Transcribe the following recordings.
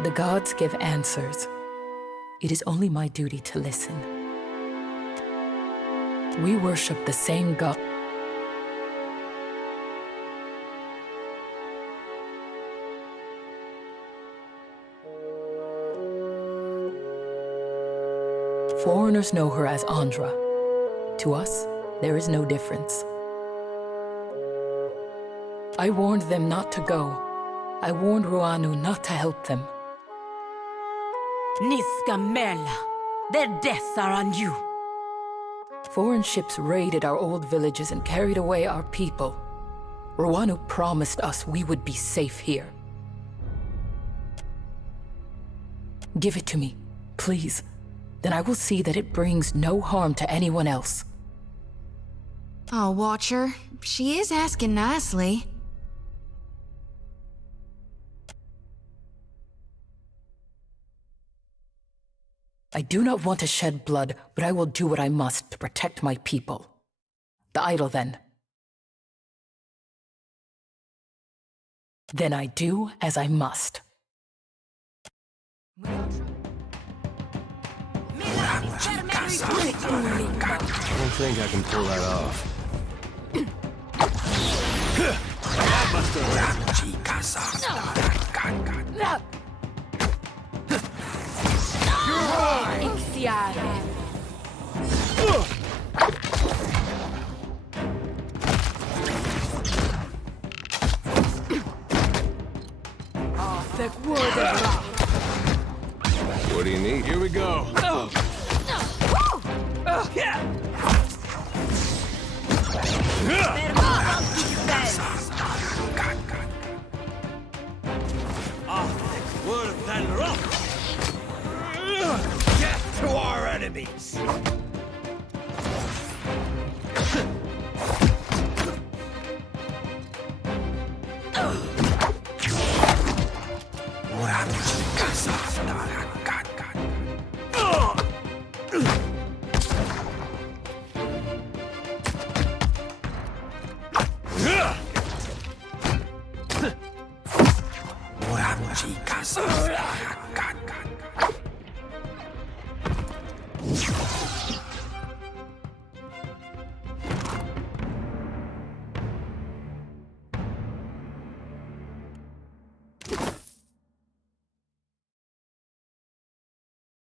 The gods give answers. It is only my duty to listen. We worship the same God. Foreigners know her as Andra. To us, there is no difference. I warned them not to go. I warned Ruanu not to help them. Niska Merla, their deaths are on you. Foreign ships raided our old villages and carried away our people. Ruanu promised us we would be safe here. Give it to me, please. Then I will see that it brings no harm to anyone else. Oh, Watcher, she is asking nicely. I do not want to shed blood, but I will do what I must to protect my people. The idol, then. Then I do as I must. I don't think I can pull that off. What do you need? Here we go. Death to our enemies!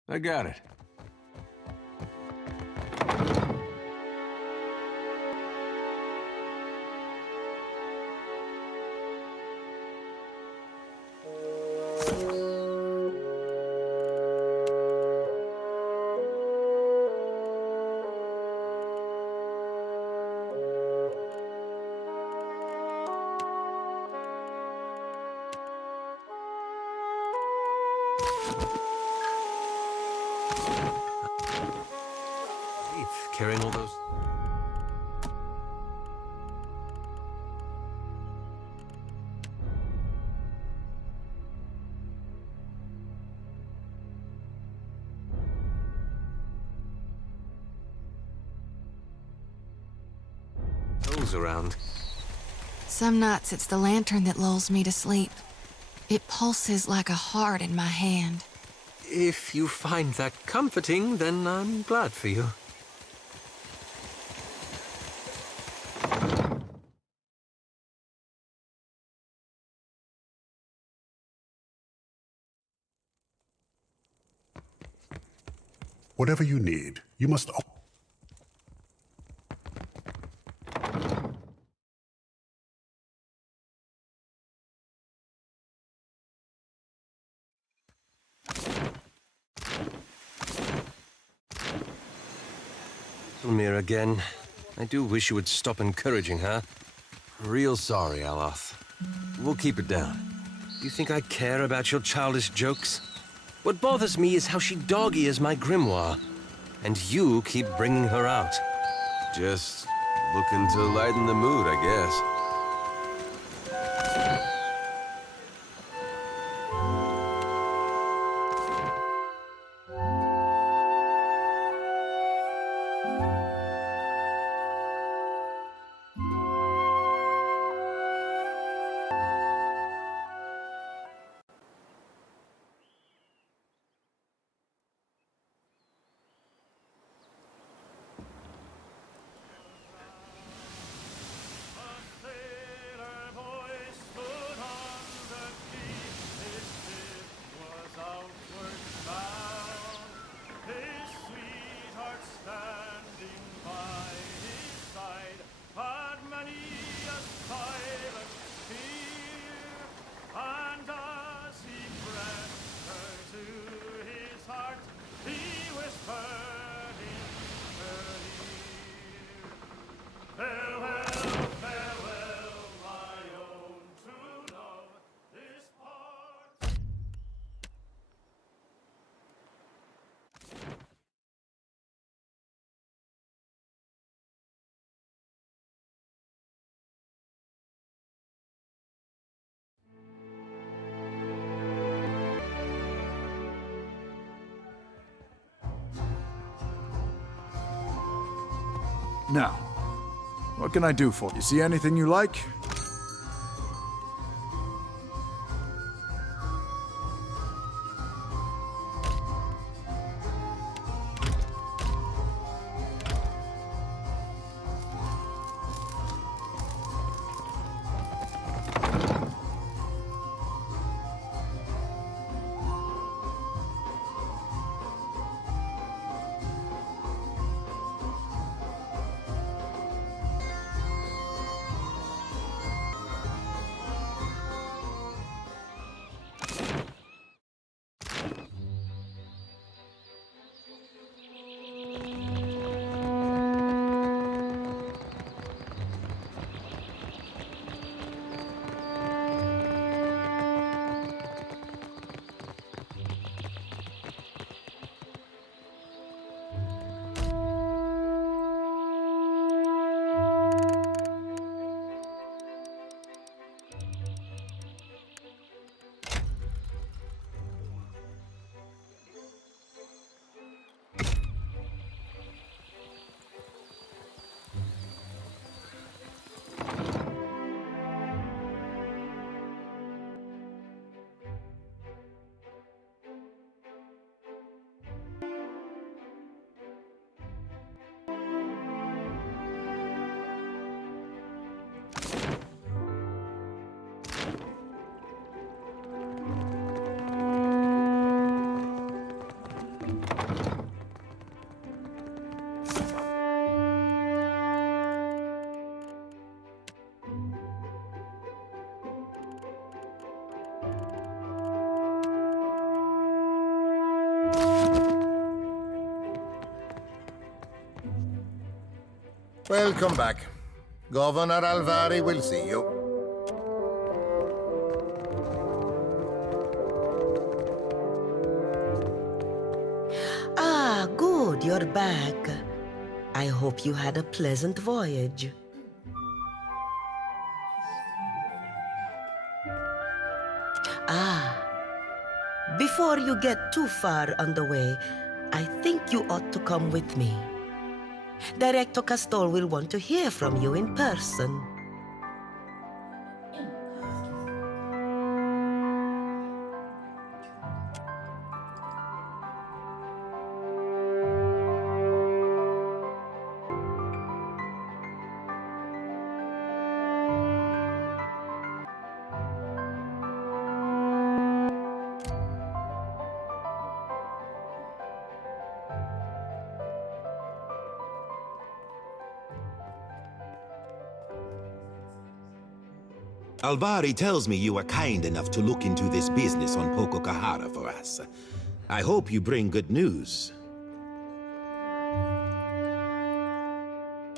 I got it. Carrying all those... Holes around. Some nights it's the lantern that lulls me to sleep. It pulses like a heart in my hand. If you find that comforting, then I'm glad for you. Whatever you need, you must... Mir again. I do wish you would stop encouraging her. Real sorry, Aloth. We'll keep it down. Do you think I care about your childish jokes? What bothers me is how she dog-ears my grimoire. And you keep bringing her out. Just looking to lighten the mood, I guess. Now, what can I do for you? See anything you like? Welcome back. Governor Alvari will see you. Ah, good, you're back. I hope you had a pleasant voyage. Ah, before you get too far on the way, I think you ought to come with me. Director Castol will want to hear from you in person. Alvari tells me you were kind enough to look into this business on Pococahara for us. I hope you bring good news.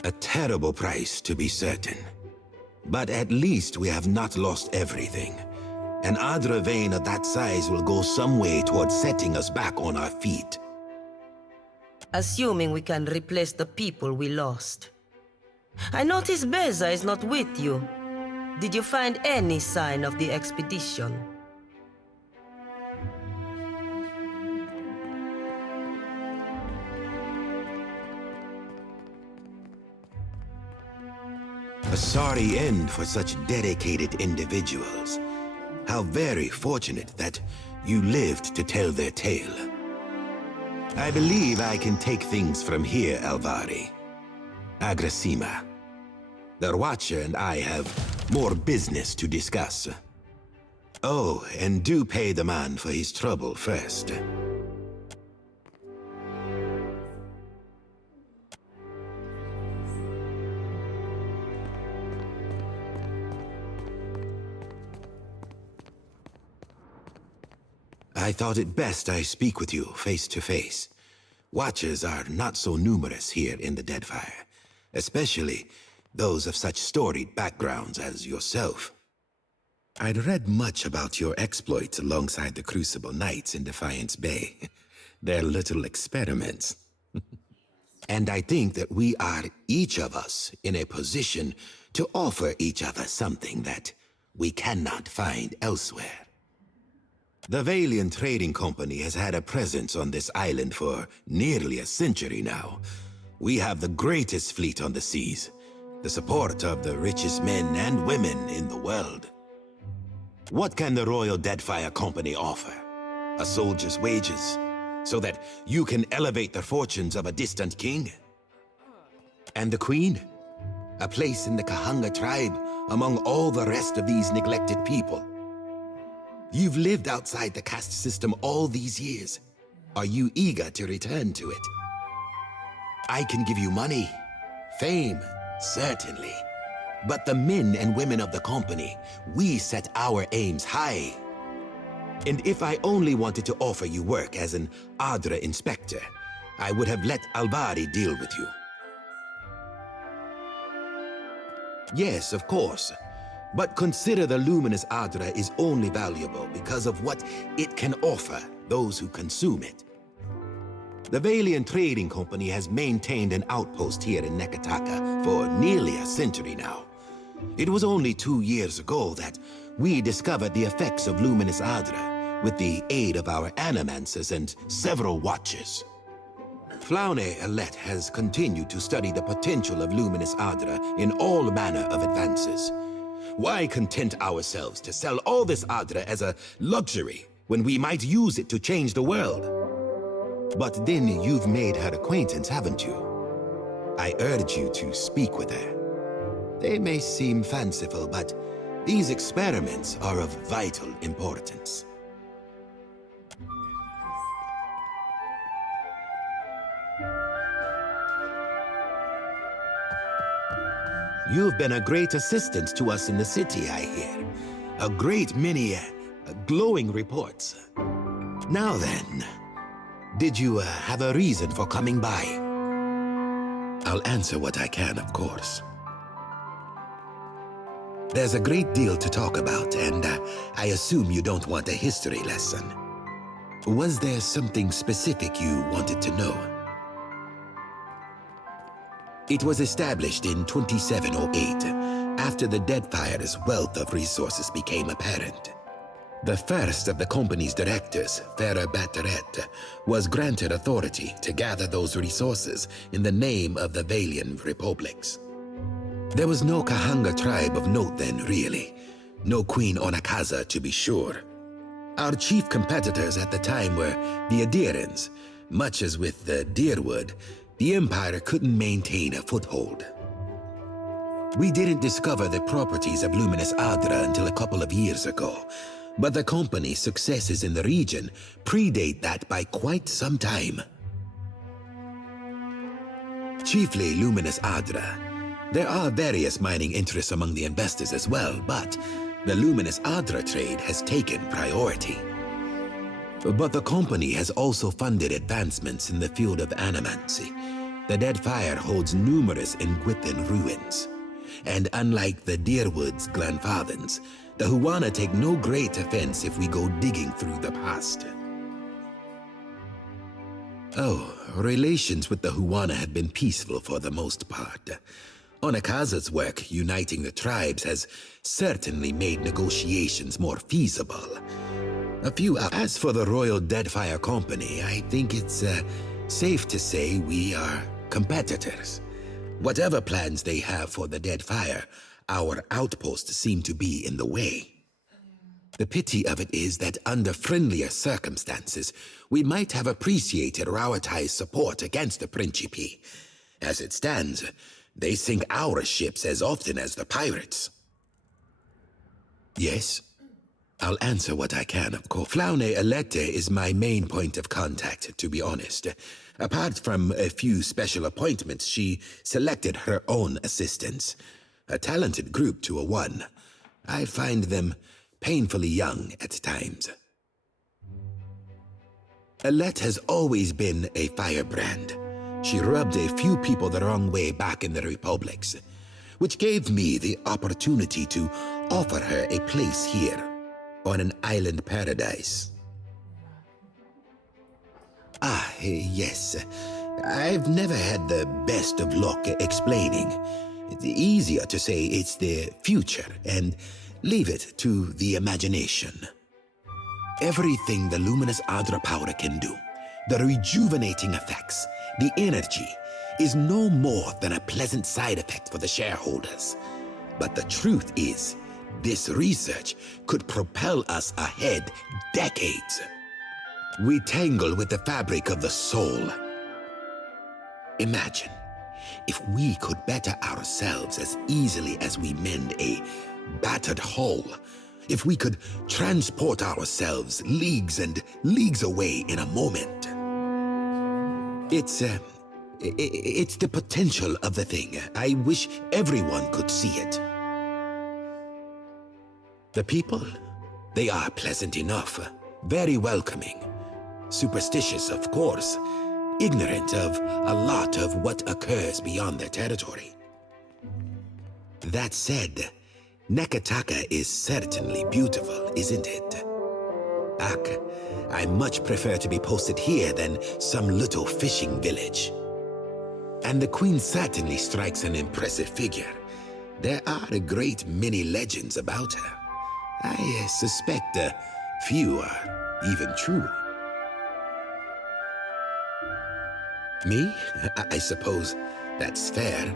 A terrible price, to be certain. But at least we have not lost everything. An Adra vein of that size will go some way towards setting us back on our feet. Assuming we can replace the people we lost. I notice Beza is not with you. Did you find any sign of the expedition? A sorry end for such dedicated individuals. How very fortunate that you lived to tell their tale. I believe I can take things from here, Alvari. Agrasima. The Watcher and I have more business to discuss. Oh, and do pay the man for his trouble first. I thought it best I speak with you face to face. Watchers are not so numerous here in the Deadfire, especially those of such storied backgrounds as yourself. I'd read much about your exploits alongside the Crucible Knights in Defiance Bay. Their little experiments. And I think that we are, each of us, in a position to offer each other something that we cannot find elsewhere. The Valiant Trading Company has had a presence on this island for nearly a century now. We have the greatest fleet on the seas, the support of the richest men and women in the world. What can the Royal Deadfire Company offer? A soldier's wages, so that you can elevate the fortunes of a distant king? And the Queen? A place in the Kahanga tribe among all the rest of these neglected people. You've lived outside the caste system all these years. Are you eager to return to it? I can give you money, fame, certainly. But the men and women of the company, we set our aims high. And if I only wanted to offer you work as an Adra inspector, I would have let Alvari deal with you. Yes, of course. But consider the luminous Adra is only valuable because of what it can offer those who consume it. The Valian Trading Company has maintained an outpost here in Nekataka for nearly a century now. It was only 2 years ago that we discovered the effects of luminous Adra with the aid of our animancers and several watchers. Flaune Alette has continued to study the potential of luminous Adra in all manner of advances. Why content ourselves to sell all this Adra as a luxury when we might use it to change the world? But then you've made her acquaintance, haven't you? I urge you to speak with her. They may seem fanciful, but these experiments are of vital importance. You've been a great assistance to us in the city, I hear. A great many glowing reports. Now then, did you have a reason for coming by? I'll answer what I can, of course. There's a great deal to talk about, and I assume you don't want a history lesson. Was there something specific you wanted to know? It was established in 2708, after the Deadfire's wealth of resources became apparent. The first of the company's directors, Farah Batteret, was granted authority to gather those resources in the name of the Valian Republics. There was no Kahanga tribe of note then, really. No Queen Onakaza, to be sure. Our chief competitors at the time were the Adirans. Much as with the Deerwood, the Empire couldn't maintain a foothold. We didn't discover the properties of luminous Adra until a couple of years ago, but the company's successes in the region predate that by quite some time. Chiefly luminous Adra. There are various mining interests among the investors as well, but the luminous Adra trade has taken priority. But the company has also funded advancements in the field of animancy. The Deadfire holds numerous Nguithan ruins. And unlike the Deerwood's Glenfarthens, the Huana take no great offense if we go digging through the past. Oh, relations with the Huana have been peaceful for the most part. Onakaza's work uniting the tribes has certainly made negotiations more feasible. As for the Royal Deadfire Company, I think it's safe to say we are competitors. Whatever plans they have for the Deadfire, our outposts seem to be in the way. The pity of it is that under friendlier circumstances, we might have appreciated Rawatai's support against the Principe. As it stands, they sink our ships as often as the pirates. Yes? I'll answer what I can, of course. Flaune Alette is my main point of contact, to be honest. Apart from a few special appointments, she selected her own assistants. A talented group to a one. I find them painfully young at times. Alette has always been a firebrand. She rubbed a few people the wrong way back in the Republics, which gave me the opportunity to offer her a place here, on an island paradise. Yes. I've never had the best of luck explaining. It's easier to say it's the future and leave it to the imagination. Everything the luminous Adra powder can do, the rejuvenating effects, the energy, is no more than a pleasant side effect for the shareholders. But the truth is, this research could propel us ahead decades. We tangle with the fabric of the soul. Imagine if we could better ourselves as easily as we mend a battered hull. If we could transport ourselves leagues and leagues away in a moment. It's the potential of the thing. I wish everyone could see it. The people, they are pleasant enough, very welcoming. Superstitious, of course, ignorant of a lot of what occurs beyond their territory. That said, Nekataka is certainly beautiful, isn't it? Ak, I much prefer to be posted here than some little fishing village. And the Queen certainly strikes an impressive figure. There are a great many legends about her. I suspect a few are even true. Me? I suppose that's fair.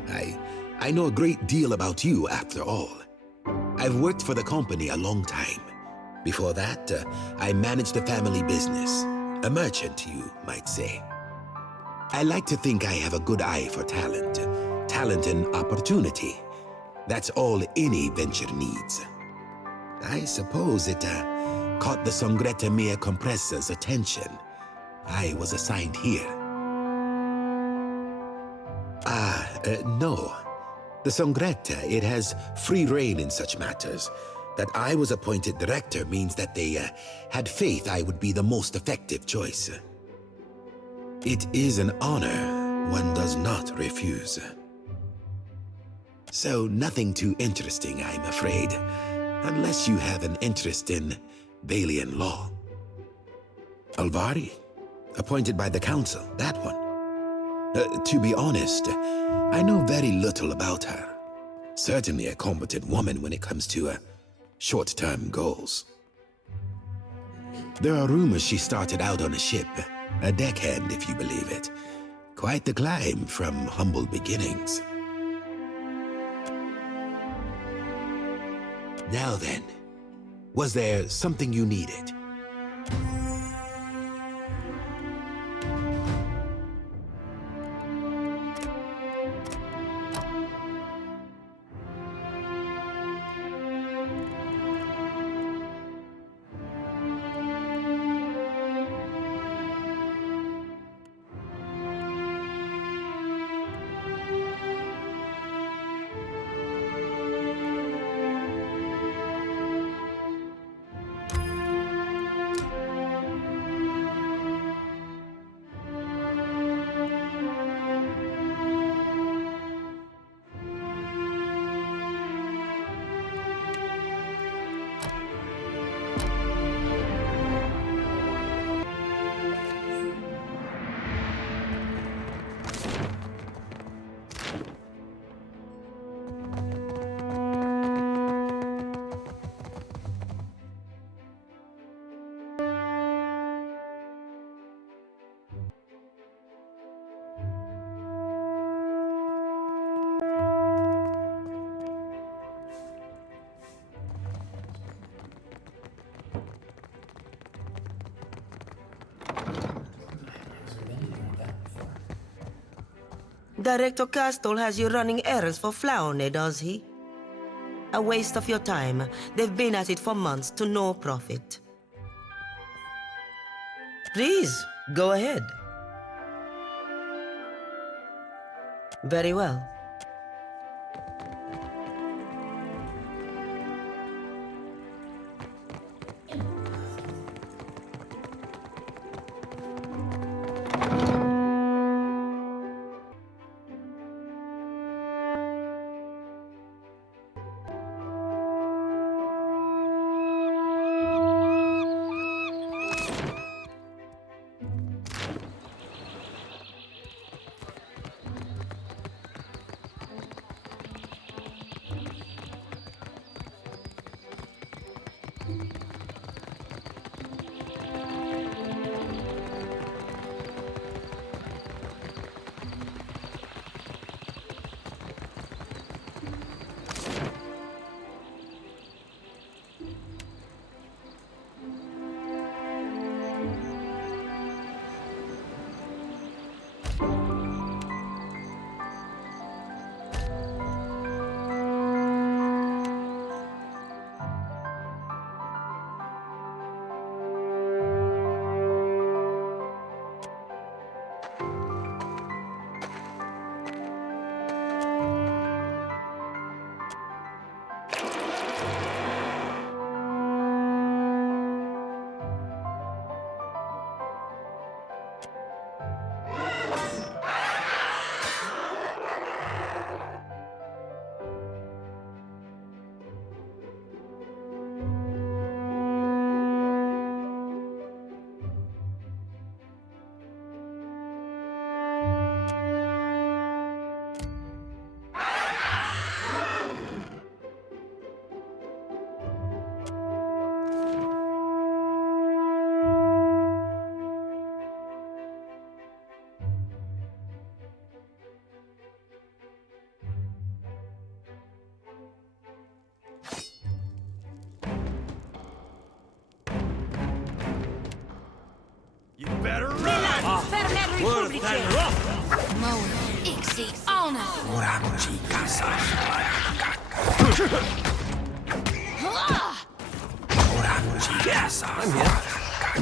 I know a great deal about you, after all. I've worked for the company a long time. Before that, I managed the family business. A merchant, you might say. I like to think I have a good eye for talent. Talent and opportunity. That's all any venture needs. I suppose it caught the Songreta Mia Compressor's attention. I was assigned here. No. The Songreta, it has free rein in such matters. That I was appointed director means that they had faith I would be the most effective choice. It is an honor one does not refuse. So nothing too interesting, I'm afraid. Unless you have an interest in Balian law. Alvari, appointed by the council, that one. To be honest, I know very little about her. Certainly a competent woman when it comes to short-term goals. There are rumors she started out on a ship, a deckhand if you believe it. Quite the climb from humble beginnings. Now then, was there something you needed? Director Castle has you running errands for Flaune, does he? A waste of your time. They've been at it for months to no profit. Please, go ahead. Very well. Mower, Ixi, Ona! I'm here.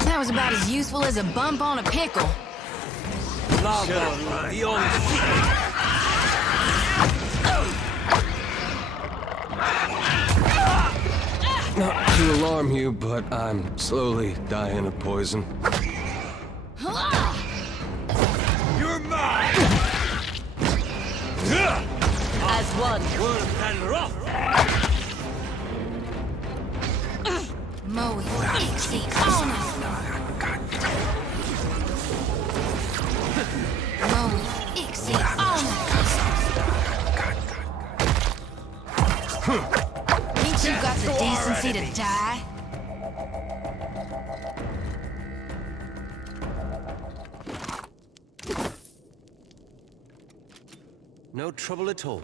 That was about as useful as a bump on a pickle. Not to alarm you, but I'm slowly dying of poison. You're mine! As one. Mower, Ixi, Ona! Mower, Ixi, Ona! Ain't you got the decency to die? No trouble at all.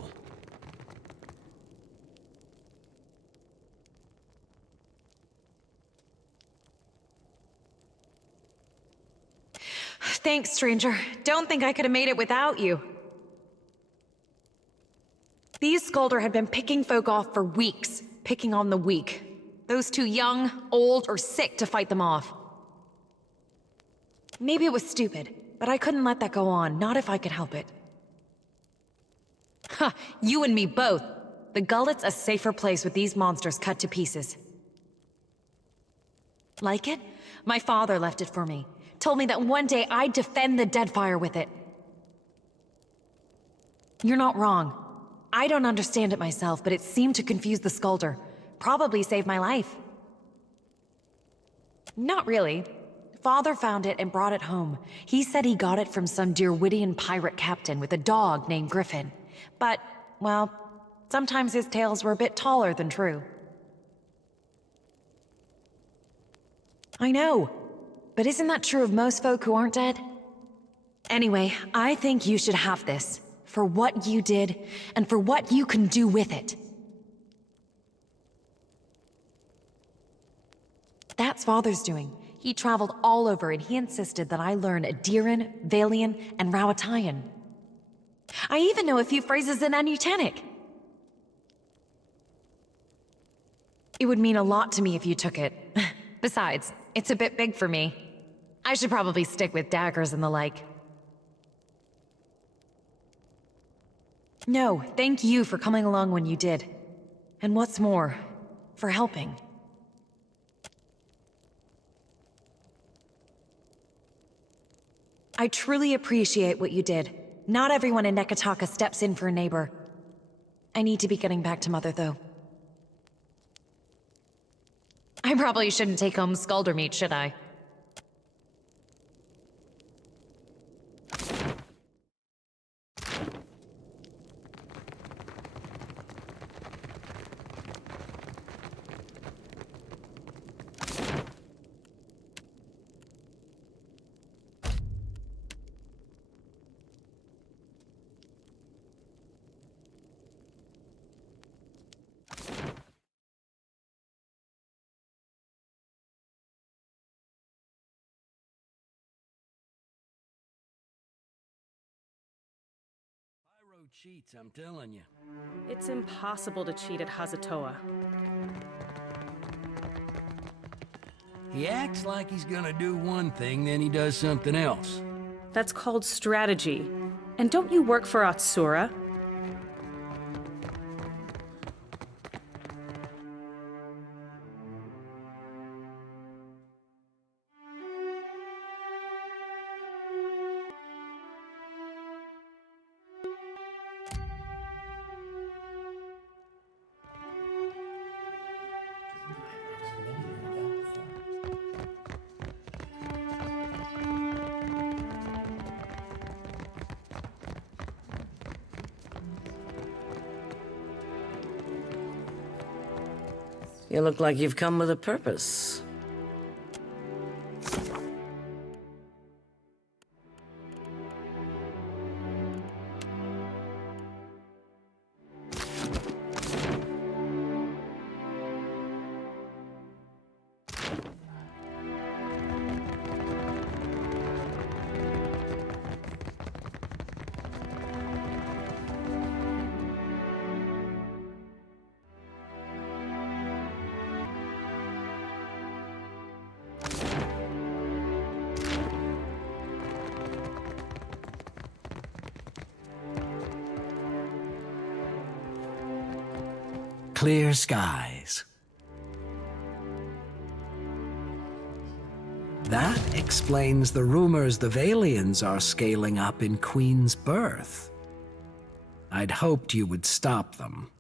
Thanks, stranger. Don't think I could have made it without you. These Skulder had been picking folk off for weeks, picking on the weak. Those too young, old, or sick to fight them off. Maybe it was stupid, but I couldn't let that go on, not if I could help it. Ha! You and me both. The Gullet's a safer place with these monsters cut to pieces. Like it? My father left it for me. Told me that one day I'd defend the Deadfire with it. You're not wrong. I don't understand it myself, but it seemed to confuse the Skulder. Probably saved my life. Not really. Father found it and brought it home. He said he got it from some Dirwidian pirate captain with a dog named Griffin. But, well, sometimes his tales were a bit taller than true. I know. But isn't that true of most folk who aren't dead? Anyway, I think you should have this. For what you did, and for what you can do with it. That's Father's doing. He traveled all over and he insisted that I learn Adiran, Valian, and Rawatayan. I even know a few phrases in Anutanic. It would mean a lot to me if you took it. Besides, it's a bit big for me. I should probably stick with daggers and the like. No, thank you for coming along when you did. And what's more, for helping. I truly appreciate what you did. Not everyone in Nekataka steps in for a neighbor. I need to be getting back to Mother, though. I probably shouldn't take home Skulder meat, should I? Cheats, I'm telling you. It's impossible to cheat at Hazatoa. He acts like he's gonna do one thing, then he does something else. That's called strategy. And don't you work for Atsura? You look like you've come with a purpose. clear skies. That explains the rumors the Valians are scaling up in Queen's Birth. I'd hoped you would stop them.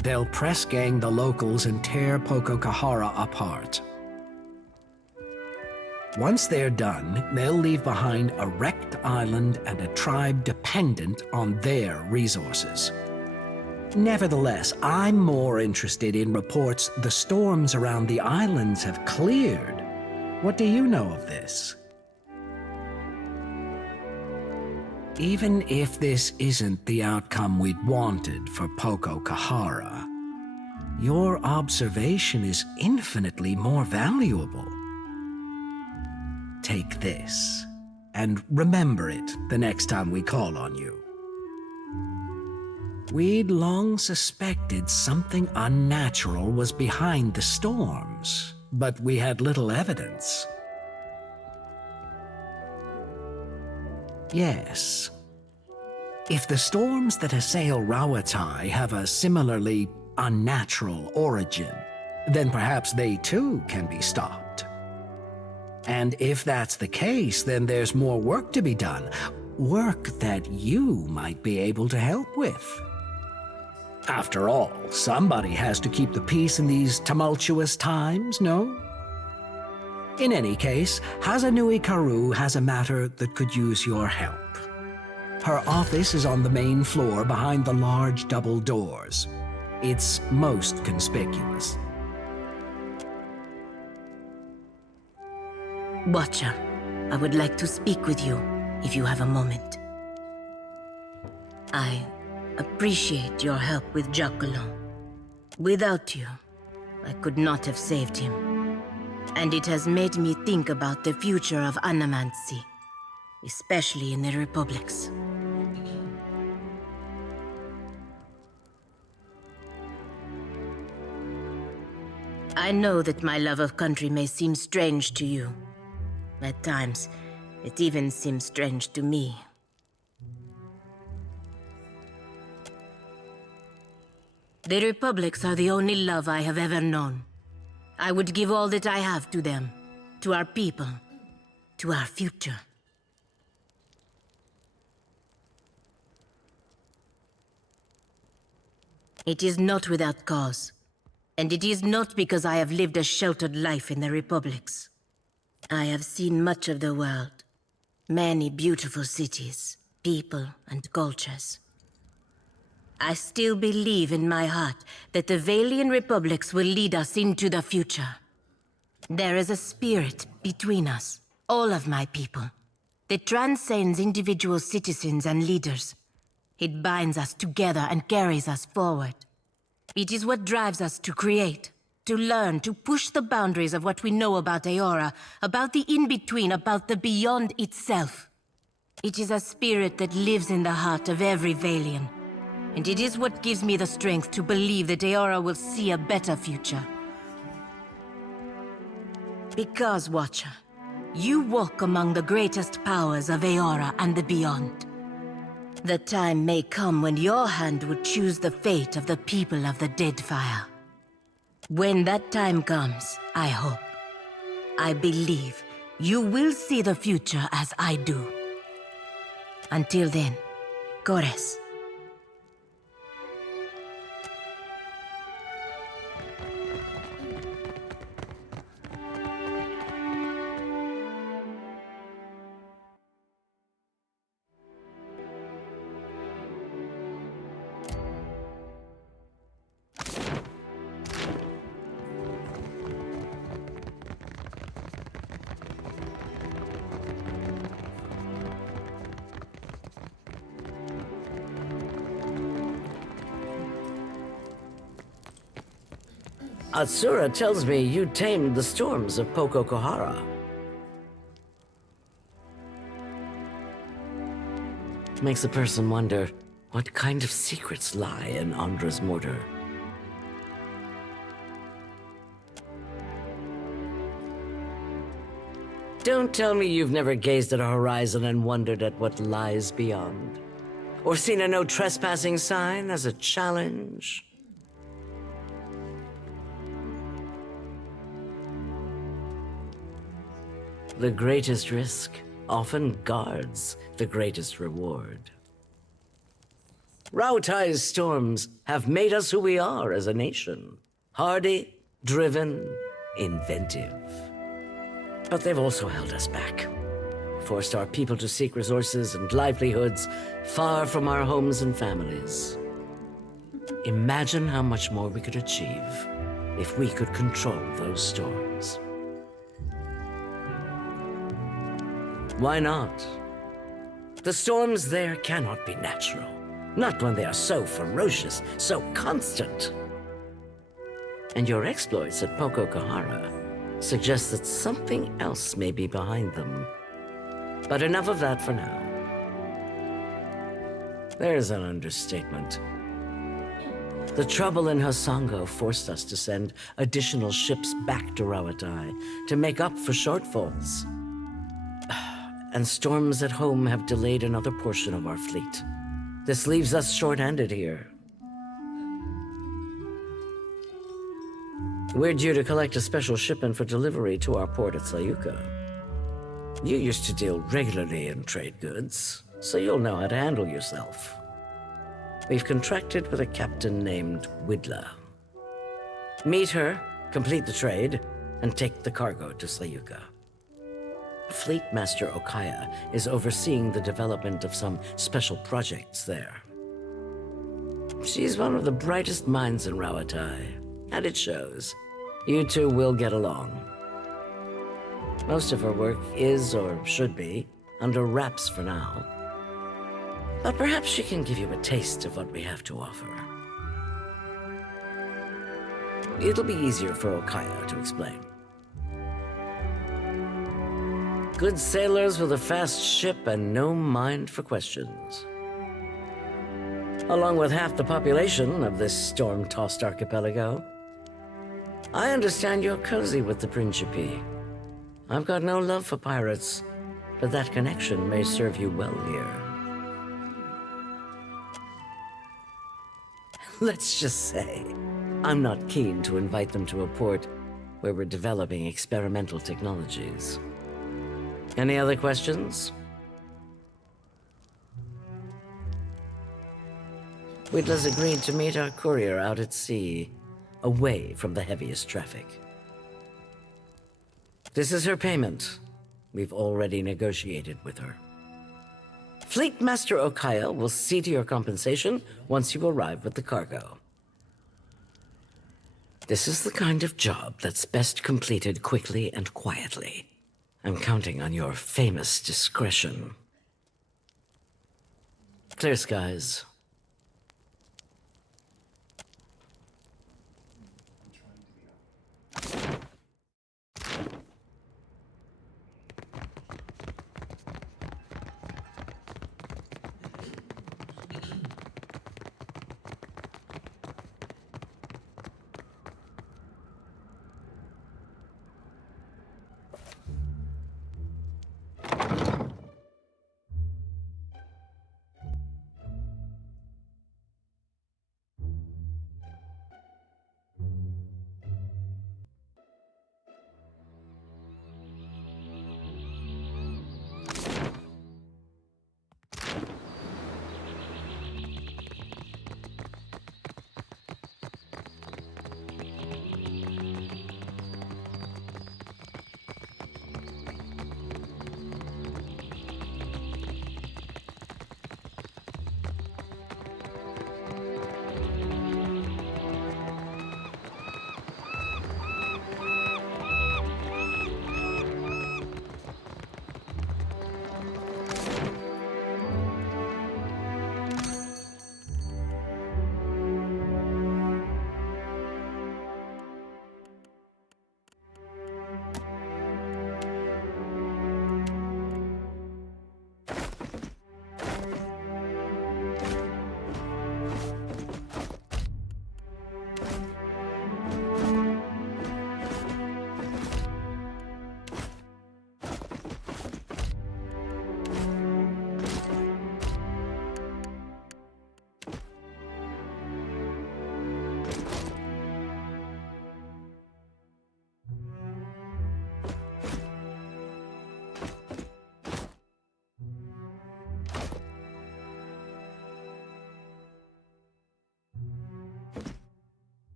They'll press gang the locals and tear Pococahara apart. Once they're done, they'll leave behind a wrecked island and a tribe dependent on their resources. Nevertheless, I'm more interested in reports the storms around the islands have cleared. What do you know of this? Even if this isn't the outcome we'd wanted for Pococahara, your observation is infinitely more valuable. Take this, and remember it the next time we call on you. We'd long suspected something unnatural was behind the storms, but we had little evidence. Yes. If the storms that assail Rawatai have a similarly unnatural origin, then perhaps they too can be stopped. And if that's the case, then there's more work to be done. Work that you might be able to help with. After all, somebody has to keep the peace in these tumultuous times, no? In any case, Hazanui Karu has a matter that could use your help. Her office is on the main floor behind the large double doors. It's most conspicuous. Watcher, I would like to speak with you, if you have a moment. I appreciate your help with Giacomo. Without you, I could not have saved him. And it has made me think about the future of Anamansi, especially in the republics. I know that my love of country may seem strange to you. At times, it even seems strange to me. The republics are the only love I have ever known. I would give all that I have to them, to our people, to our future. It is not without cause, and it is not because I have lived a sheltered life in the republics. I have seen much of the world, many beautiful cities, people, and cultures. I still believe in my heart that the Valian republics will lead us into the future. There is a spirit between us, all of my people, that transcends individual citizens and leaders. It binds us together and carries us forward. It is what drives us to create, to learn, to push the boundaries of what we know about Eora, about the in-between, about the beyond itself. It is a spirit that lives in the heart of every Valian. And it is what gives me the strength to believe that Eora will see a better future. Because, Watcher, you walk among the greatest powers of Eora and the beyond. The time may come when your hand will choose the fate of the people of the Deadfire. When that time comes, I hope, I believe, you will see the future as I do. Until then, Gores. Atsura tells me you tamed the storms of Pococahara. Makes a person wonder what kind of secrets lie in Andra's mortar. Don't tell me you've never gazed at a horizon and wondered at what lies beyond. Or seen a no trespassing sign as a challenge. The greatest risk often guards the greatest reward. Raotai's storms have made us who we are as a nation. Hardy, driven, inventive. But they've also held us back. Forced our people to seek resources and livelihoods far from our homes and families. Imagine how much more we could achieve if we could control those storms. Why not? The storms there cannot be natural. Not when they are so ferocious, so constant. And your exploits at Poko Kahara suggest that something else may be behind them. But enough of that for now. There's an understatement. The trouble in Hasongo forced us to send additional ships back to Rawatai to make up for shortfalls. And storms at home have delayed another portion of our fleet. This leaves us short-handed here. We're due to collect a special shipment for delivery to our port at Sayuka. You used to deal regularly in trade goods, so you'll know how to handle yourself. We've contracted with a captain named Widla. Meet her, complete the trade, and take the cargo to Sayuka. Fleet Master Okaya is overseeing the development of some special projects there. She's one of the brightest minds in Rawatai, and it shows. You two will get along. Most of her work is, or should be, under wraps for now. But perhaps she can give you a taste of what we have to offer. It'll be easier for Okaya to explain. Good sailors with a fast ship and no mind for questions. Along with half the population of this storm-tossed archipelago. I understand you're cozy with the Principe. I've got no love for pirates, but that connection may serve you well here. Let's just say, I'm not keen to invite them to a port where we're developing experimental technologies. Any other questions? Widla's agreed to meet our courier out at sea, away from the heaviest traffic. This is her payment. We've already negotiated with her. Fleet Master Okaya will see to your compensation once you arrive with the cargo. This is the kind of job that's best completed quickly and quietly. I'm counting on your famous discretion. Clear skies.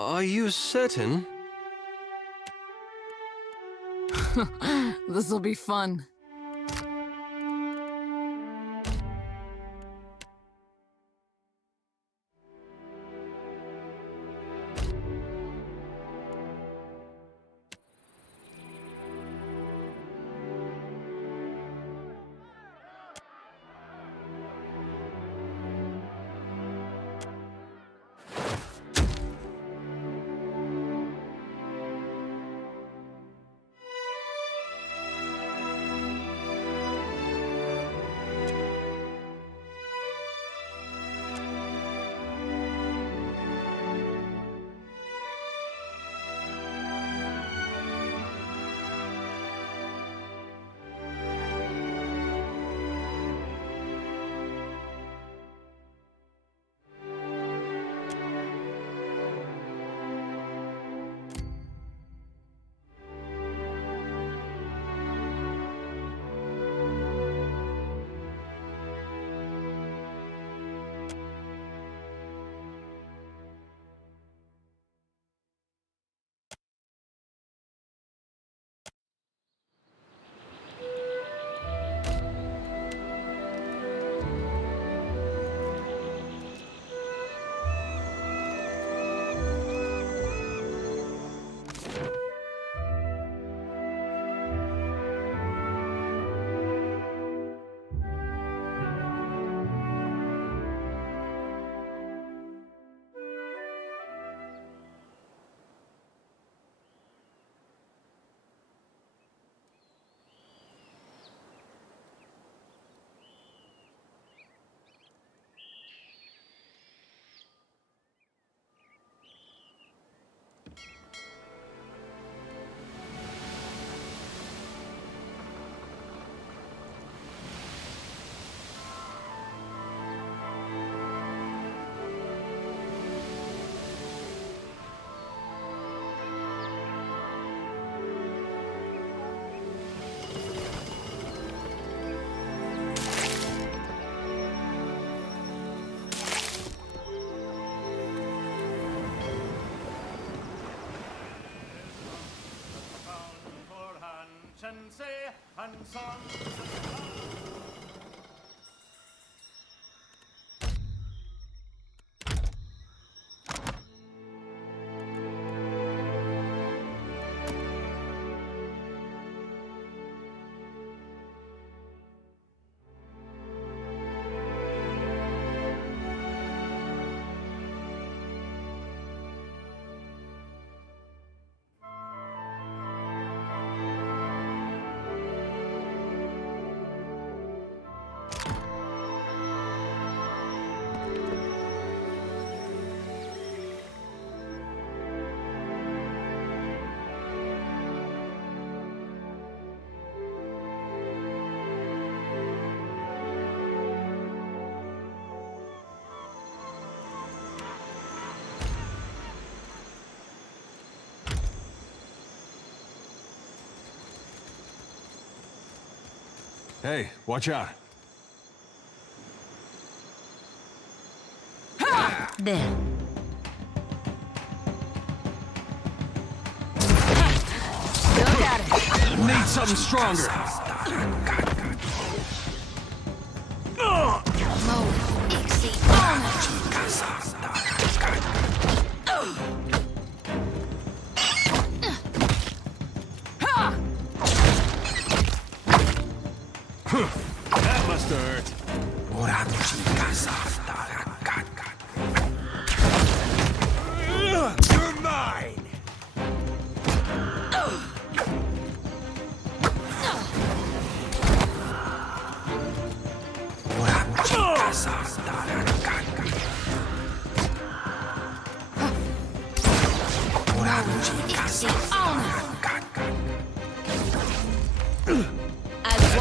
Are you certain? This'll be fun. Hey, watch out. There. Look at it. Need something stronger. That must have hurt. You're mine!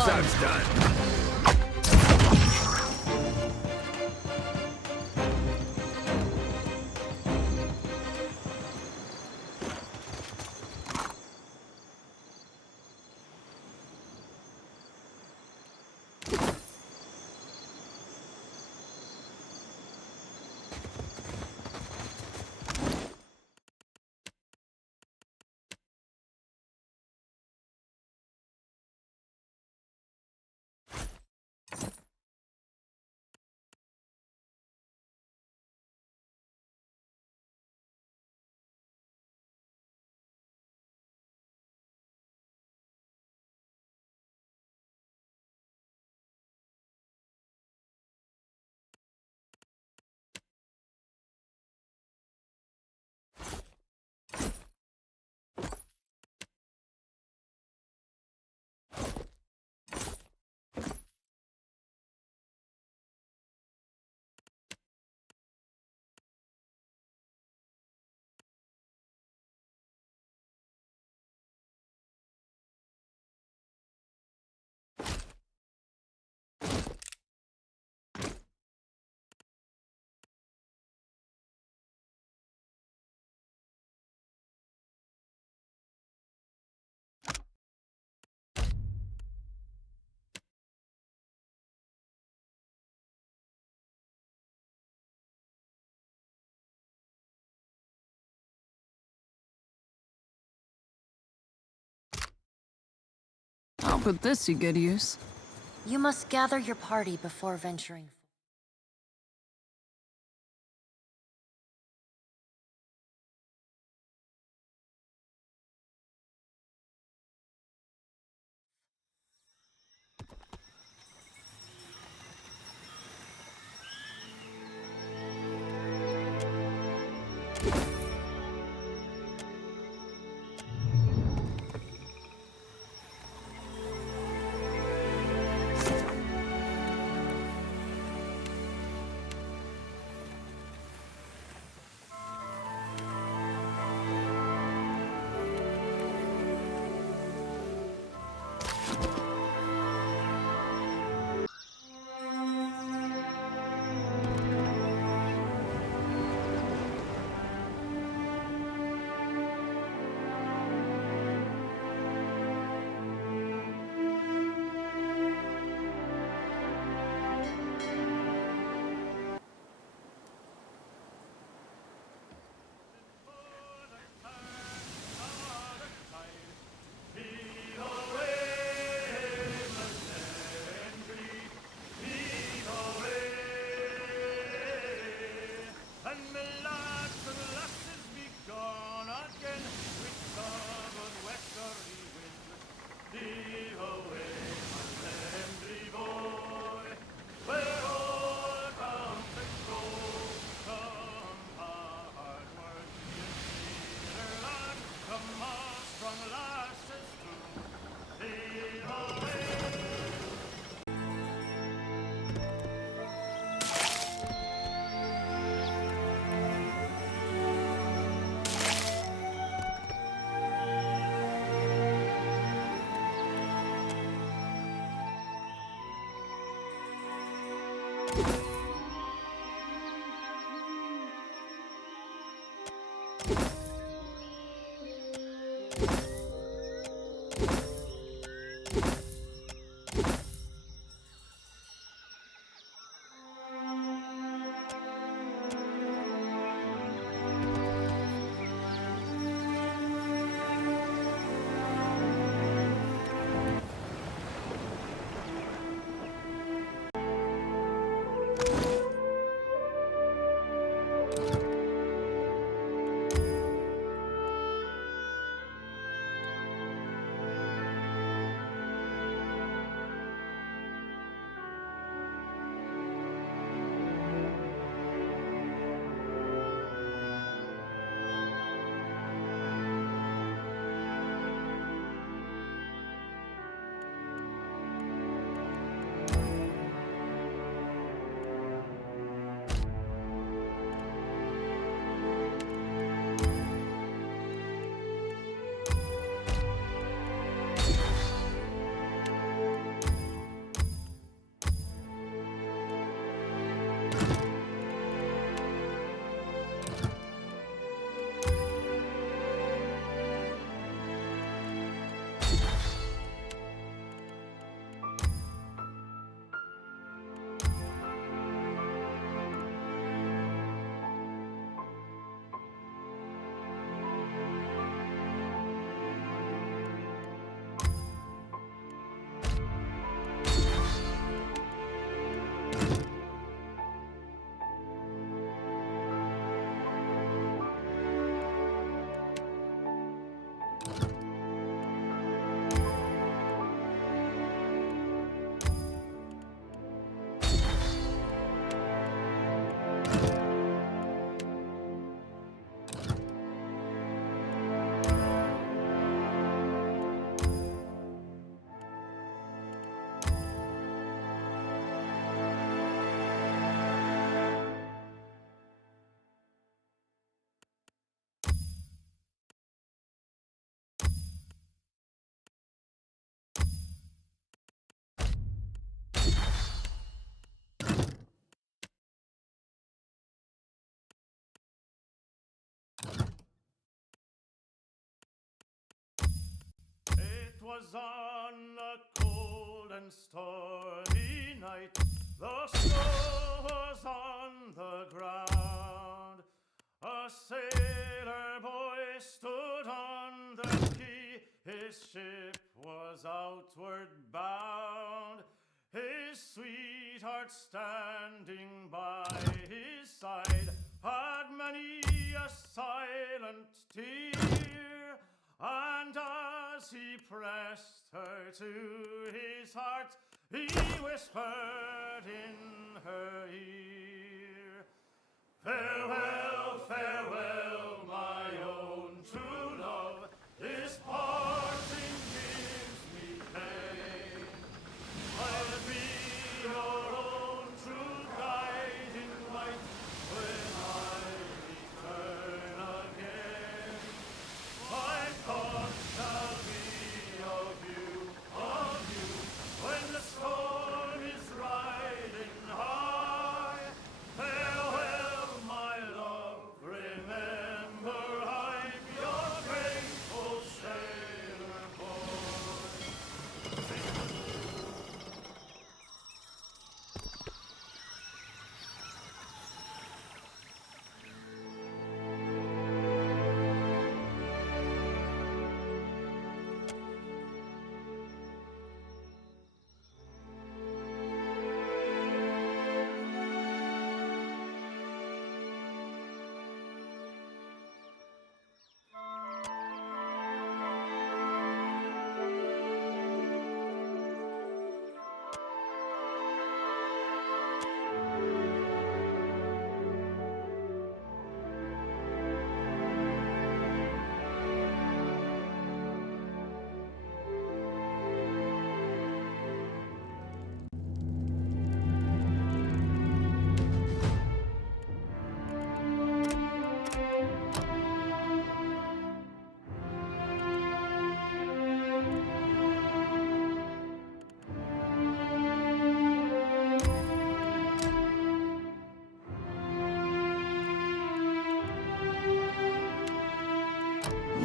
That's done. I'll put this to good use. You must gather your party before venturing. It was on a cold and stormy night. The snow was on the ground. A sailor boy stood on the quay. His ship was was outward bound, his sweetheart standing by his side had many a silent tear, and as he pressed her to his heart, he whispered in her ear, "Farewell, farewell, my own true love, this parting gives me pain. I'll be your own true guiding light when I return again. My thoughts shall be of you, when the storm is riding high. Farewell, my love, remember I'm your grateful sailor boy."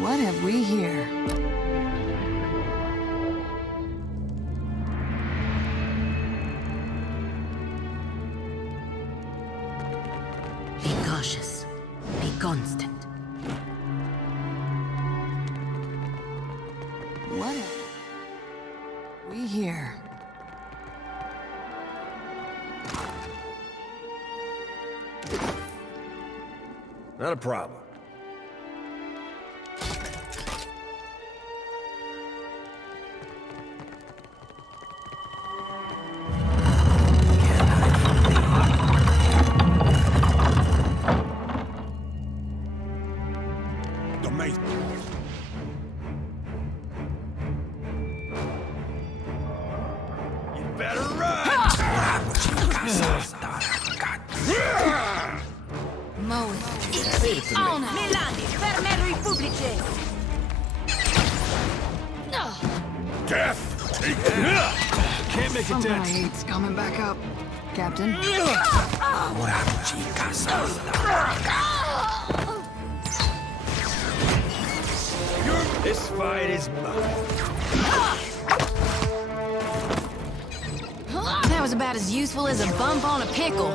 What have we here? Be cautious. Be constant. What have we here? Not a problem. Melandi, per me Repubblice! Death! Can't make it Something I dead. hate's coming back up, Captain. This fight is mine. That was about as useful as a bump on a pickle.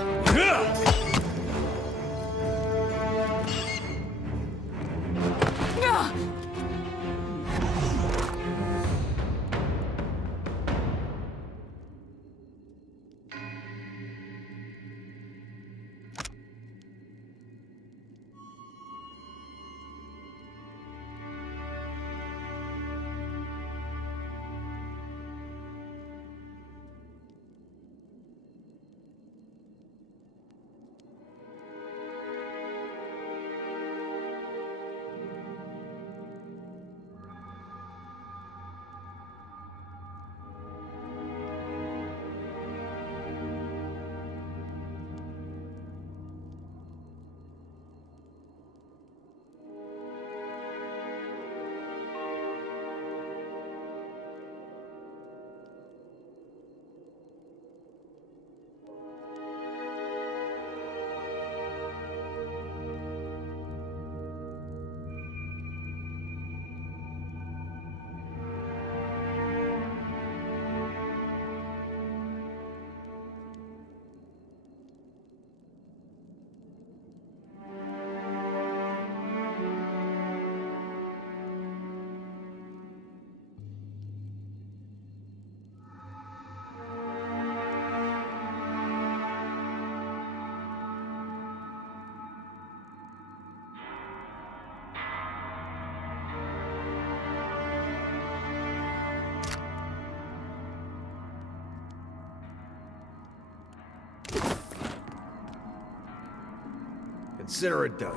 Consider it done.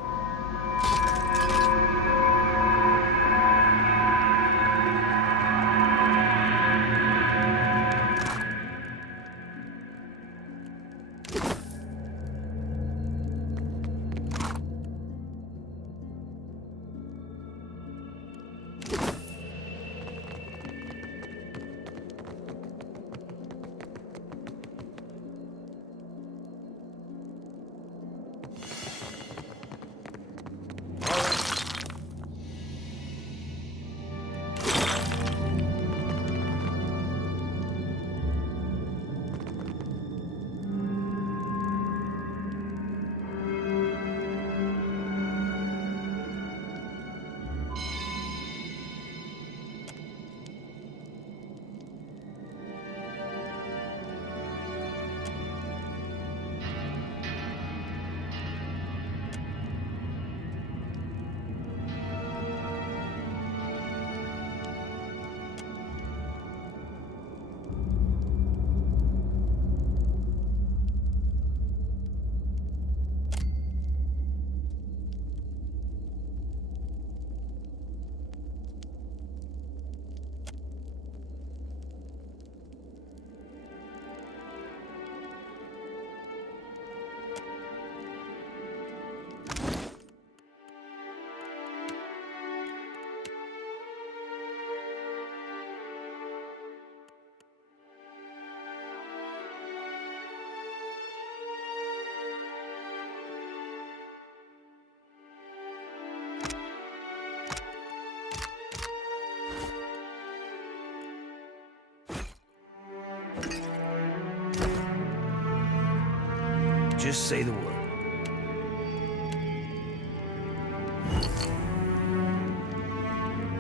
Just say the word.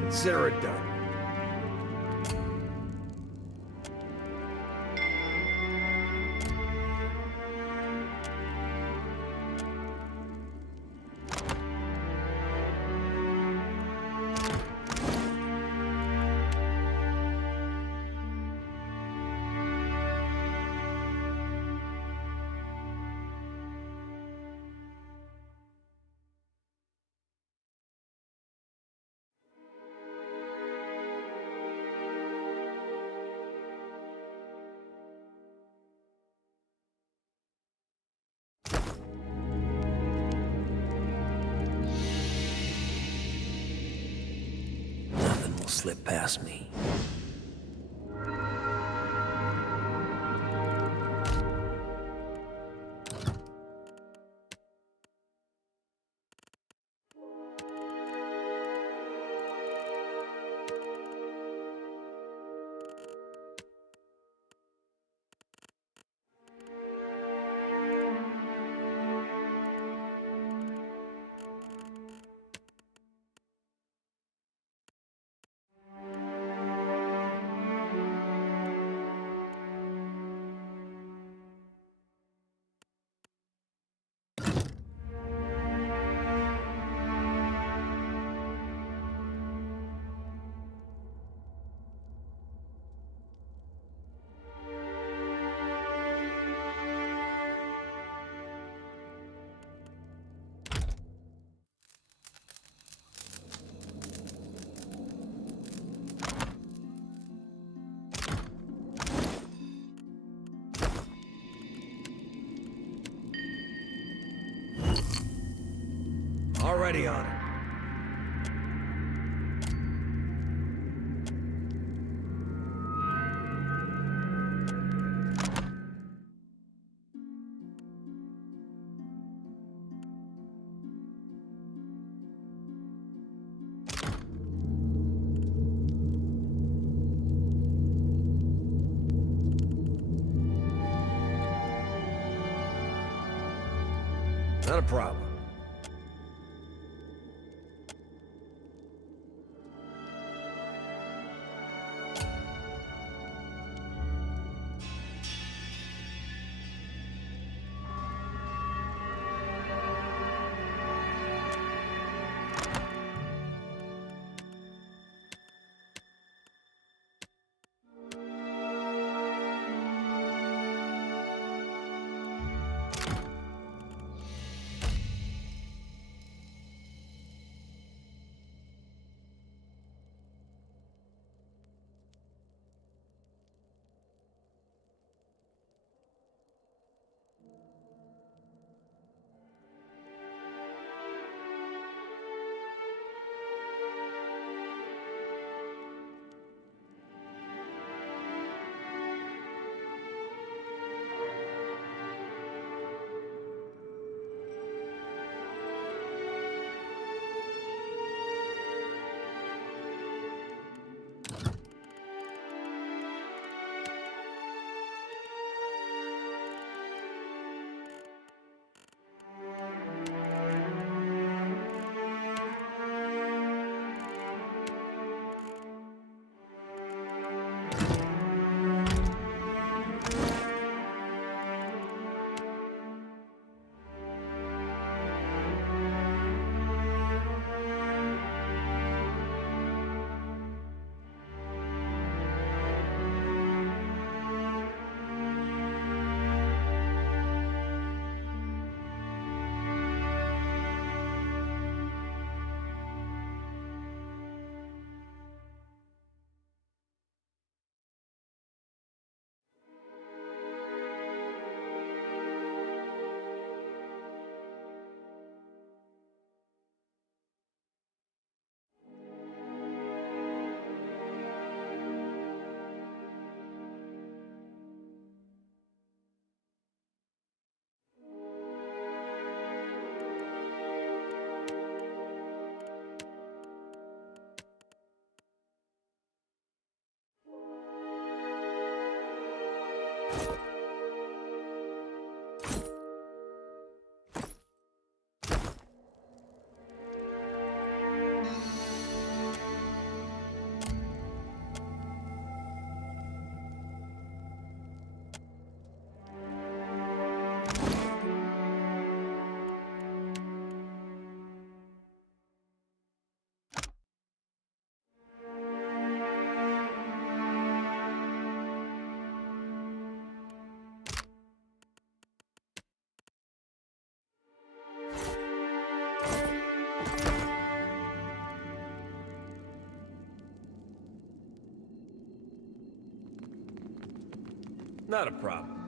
Consider it done. Nothing will slip past me. Already on it. Not a problem. Not a problem.